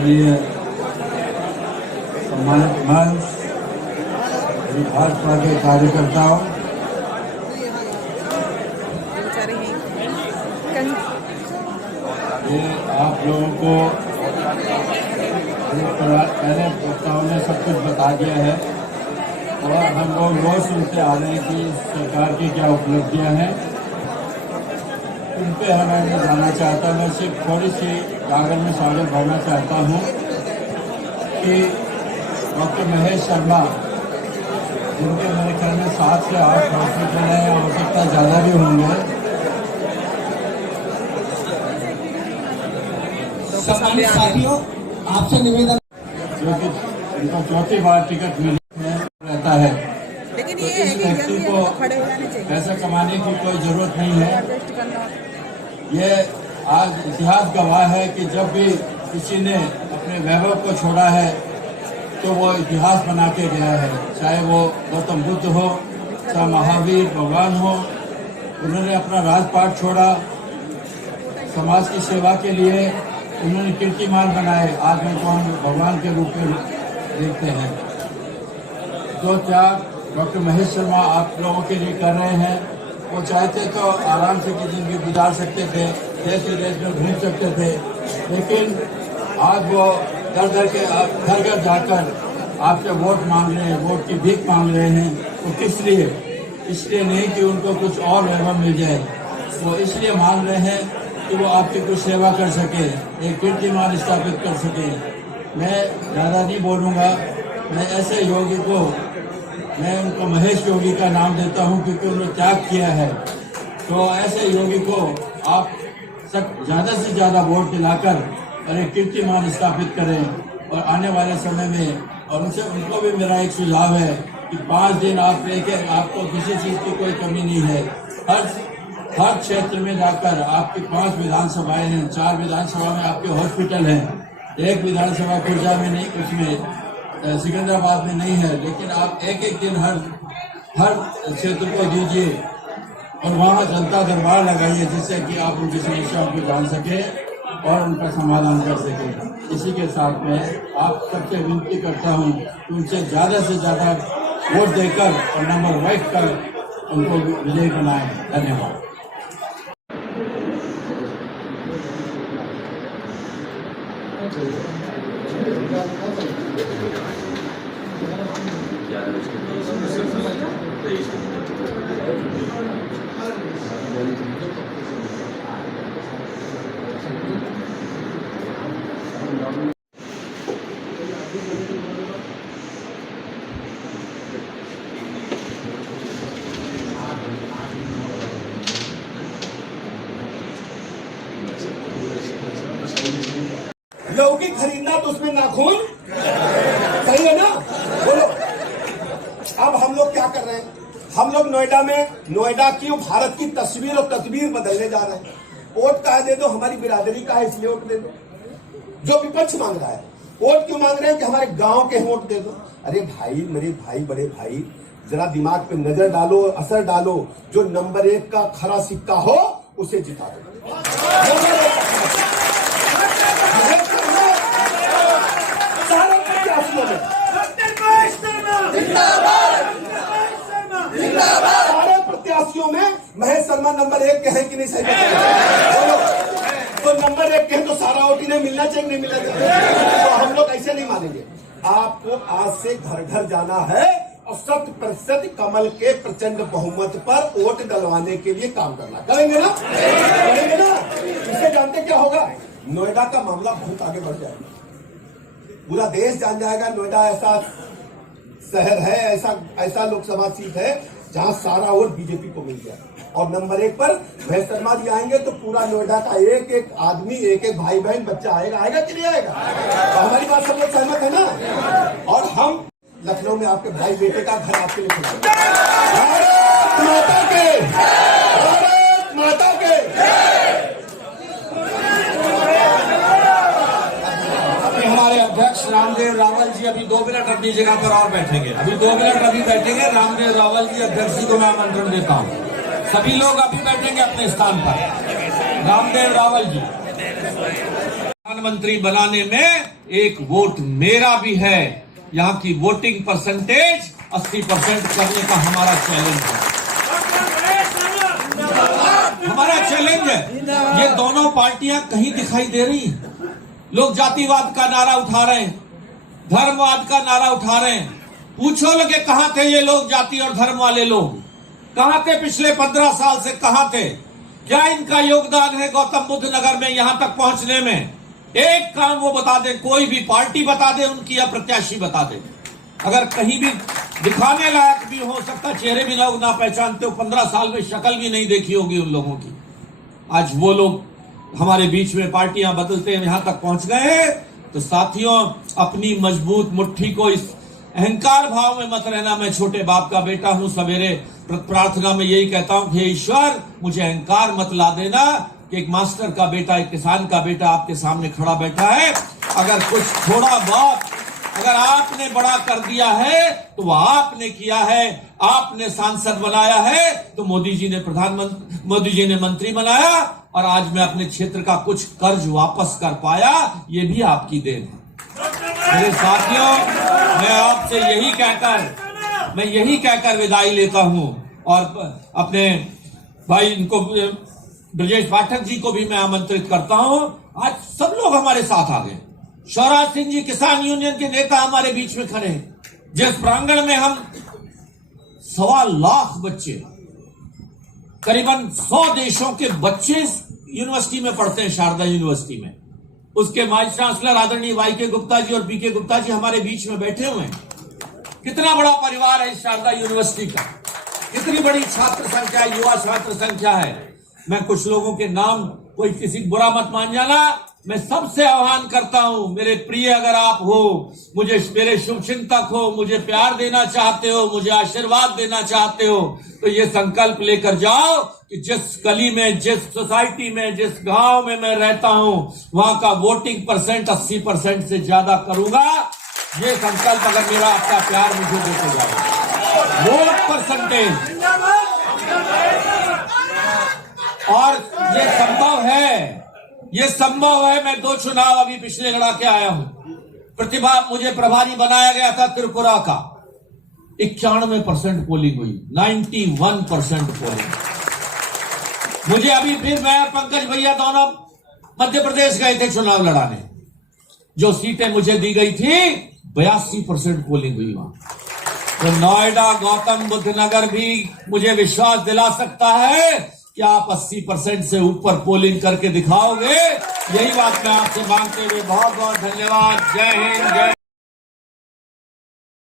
माननीय सम्मानित मंच, भाजपा के कार्यकर्ताओं, ये आप लोगों को पहले वक्ताओं ने सब कुछ बता दिया है और हम लोग रोज सुनते आ रहे हैं कि सरकार की क्या उपलब्धियां हैं, उन पे हमें नहीं जाना चाहता। मैं सिर्फ थोड़ी सी कागज में आगे बढ़ना चाहता हूँ कि डॉक्टर महेश शर्मा, जिनके मेरे ख्याल में 7 से 8 हॉस्पिटल हैं, हो सकता है ज़्यादा भी होंगे। साथियों, आपसे निवेदन, जो कि इनको 4थी बार टिकट मिल रहता है, लेकिन तो ये इस व्यक्ति को पैसा कमाने की कोई जरूरत नहीं है। ये आज इतिहास गवाह है कि जब भी किसी ने अपने वैभव को छोड़ा है तो वो इतिहास बना के गया है, चाहे वो गौतम बुद्ध हो, चाहे महावीर भगवान हो। उन्होंने अपना राजपाट छोड़ा, समाज की सेवा के लिए उन्होंने कीर्तिमान बनाए। आज उनको हम भगवान के रूप में देखते हैं। जो त्याग डॉक्टर महेश शर्मा आप लोगों के लिए कर रहे हैं, वो चाहते तो आराम से की जिंदगी गुजार सकते थे, देश विदेश में घूम सकते थे, लेकिन आज वो घर घर जाकर आपसे वोट मांग रहे हैं, वोट की भीख मांग रहे हैं। तो किस लिए? इसलिए नहीं कि उनको कुछ और वैभव मिल जाए, वो इसलिए मांग रहे हैं कि वो आपकी कुछ सेवा कर सके, एक कीर्तिमान स्थापित कर सके। मैं ज़्यादा नहीं बोलूँगा। मैं ऐसे योगी को, मैं उनको महेश योगी का नाम देता हूँ क्योंकि उन्होंने त्याग किया है। तो ऐसे योगी को आप सब ज़्यादा से ज़्यादा वोट दिलाकर और एक कीर्तिमान स्थापित करें। और आने वाले समय में, और उनसे उनको भी मेरा एक सुझाव है कि 5 दिन आप लेके, आपको किसी चीज़ की कोई कमी नहीं है। हर क्षेत्र में जाकर, आपकी 5 विधानसभाएं हैं, 4 विधानसभा में आपके हॉस्पिटल हैं, 1 विधानसभा खुर्जा में नहीं, उसमें सिकंदराबाद में नहीं है, लेकिन आप एक दिन हर क्षेत्र को दीजिए और वहाँ जनता दरबार लगाइए, जिससे कि आप उनकी समस्याओं को जान सके और उनका समाधान कर सके। इसी के साथ में आप सबसे विनती करता हूँ कि उनसे ज़्यादा से ज़्यादा वोट देकर और नंबर वाइज कर उनको विजयी बनाएं। धन्यवाद। लौकी खरीदना तो उसमें नाखून, सही है ना? बोलो। अब हम लोग क्या कर रहे हैं? हम लोग नोएडा की भारत की तस्वीर और तस्वीर बदलने जा रहे हैं। वोट का दे दो, हमारी बिरादरी का है इसलिए वोट दे दो। जो विपक्ष मांग रहा है, वोट क्यों मांग रहे हैं? कि हमारे गांव के वोट दे दो। अरे भाई, मेरे भाई, बड़े भाई, जरा दिमाग पे नजर डालो, असर डालो। जो नंबर 1 का खरा सिक्का हो उसे जिता दो। सारे प्रत्याशियों में महेश शर्मा नंबर 1 के हैं कि नहीं? सही बताइए। तो नंबर 1 के हैं तो सारा वोट इन्हें मिलना चाहिए, नहीं मिलना चाहिए? तो हम लोग ऐसे नहीं मानेंगे। आपको आज से घर घर जाना है और 100% कमल के प्रचंड बहुमत पर वोट डलवाने के लिए काम करना। करेंगे ना? करेंगे ना? इससे जानते क्या होगा? नोएडा का मामला बहुत आगे बढ़ जाएगा, पूरा देश जान जाएगा नोएडा ऐसा शहर है, ऐसा लोकसभा सीट है जहां सारा वोट बीजेपी को मिल गया। और नंबर 1 पर महेश शर्मा जी आएंगे तो पूरा नोएडा का एक एक आदमी, एक एक भाई बहन, बच्चा आएगा कि नहीं आएगा? तो हमारी बात सब लोग सहमत है ना? और हम लखनऊ में आपके भाई बेटे का घर आपके लिए खुला। भारत माता के, भारत माता के। हमारे अध्यक्ष रामदेव रावल जी अभी 2 मिनट अपनी जगह पर और बैठेंगे। अभी 2 मिनट अभी बैठेंगे। रामदेव रावल जी अध्यक्ष जी को मैं आमंत्रण देता हूँ। सभी लोग अभी बैठेंगे अपने स्थान पर। रामदेव रावल जी। प्रधानमंत्री बनाने में एक वोट मेरा भी है। यहाँ की वोटिंग परसेंटेज 80% करने का हमारा चैलेंज है। हमारा चैलेंज है। ये दोनों पार्टियां कहीं दिखाई दे रही हैं। लोग जातिवाद का नारा उठा रहे हैं, धर्मवाद का नारा उठा रहे हैं। पूछो लोगे कहां थे ये लोग, जाति और धर्म वाले लोग कहां थे पिछले 15 साल से, कहां थे? क्या इनका योगदान है गौतम बुद्ध नगर में यहां तक पहुंचने में? एक काम वो बता दे, कोई भी पार्टी बता दे उनकी, या प्रत्याशी बता दे। अगर कहीं भी दिखाने लायक भी हो सकता, चेहरे भी लोग ना पहचानते हो, 15 साल में शक्ल भी नहीं देखी होगी उन लोगों की। आज वो लोग हमारे बीच में पार्टियां बदलते हैं, यहां तक पहुंच गए हैं। तो साथियों, अपनी मजबूत मुट्ठी को इस अहंकार भाव में मत रहना। मैं छोटे बाप का बेटा हूं। सवेरे प्रार्थना में यही कहता हूं कि हे ईश्वर, मुझे अहंकार मत ला देना कि एक मास्टर का बेटा, एक किसान का बेटा आपके सामने खड़ा बैठा है। अगर कुछ थोड़ा बहुत अगर आपने बड़ा कर दिया है तो वह आपने किया है। आपने सांसद बनाया है तो मोदी जी ने मंत्री बनाया, और आज मैं अपने क्षेत्र का कुछ कर्ज वापस कर पाया, ये भी आपकी देन है। मेरे साथियों, मैं आपसे यही कहकर विदाई लेता हूं, और अपने भाई इनको ब्रजेश पाठक जी को भी मैं आमंत्रित करता हूं। आज सब लोग हमारे साथ आ गए। शिवराज सिंह जी किसान यूनियन के नेता हमारे बीच में खड़े हैं। जिस प्रांगण में हम 1.25 लाख बच्चे, करीबन 100 देशों के बच्चे यूनिवर्सिटी में पढ़ते हैं, शारदा यूनिवर्सिटी में, उसके वाइस चांसलर आदरणीय वाई के गुप्ता जी और पी के गुप्ता जी हमारे बीच में बैठे हुए हैं। कितना बड़ा परिवार है इस शारदा यूनिवर्सिटी का, कितनी बड़ी छात्र संख्या, युवा छात्र संख्या है। मैं कुछ लोगों के नाम, कोई किसी बुरा मत मान जाना, मैं सबसे आह्वान करता हूं, मेरे प्रिय अगर आप हो, मुझे मेरे शुभचिंतक हो, मुझे प्यार देना चाहते हो, मुझे आशीर्वाद देना चाहते हो, तो ये संकल्प लेकर जाओ कि जिस गली में, जिस सोसाइटी में, जिस गांव में मैं रहता हूं, वहां का वोटिंग परसेंट 80% से ज्यादा करूंगा। ये संकल्प अगर मेरा आपका प्यार मुझे देते जाए, वोट परसेंटेज, और ये संभव है। मैं 2 चुनाव अभी पिछले लड़ा के आया हूं। प्रतिभा मुझे प्रभारी बनाया गया था त्रिपुरा का, 91% पोलिंग हुई, 91% पोलिंग। मुझे अभी फिर मैं पंकज भैया दोनों मध्य प्रदेश गए थे चुनाव लड़ाने, जो सीटें मुझे दी गई थी 82% पोलिंग हुई वहां। तो नोएडा, गौतम बुद्ध नगर भी मुझे विश्वास दिला सकता है कि आप 80% से ऊपर पोलिंग करके दिखाओगे। यही बात मैं आपसे मांगते हुए बहुत बहुत धन्यवाद। जय हिंद, जय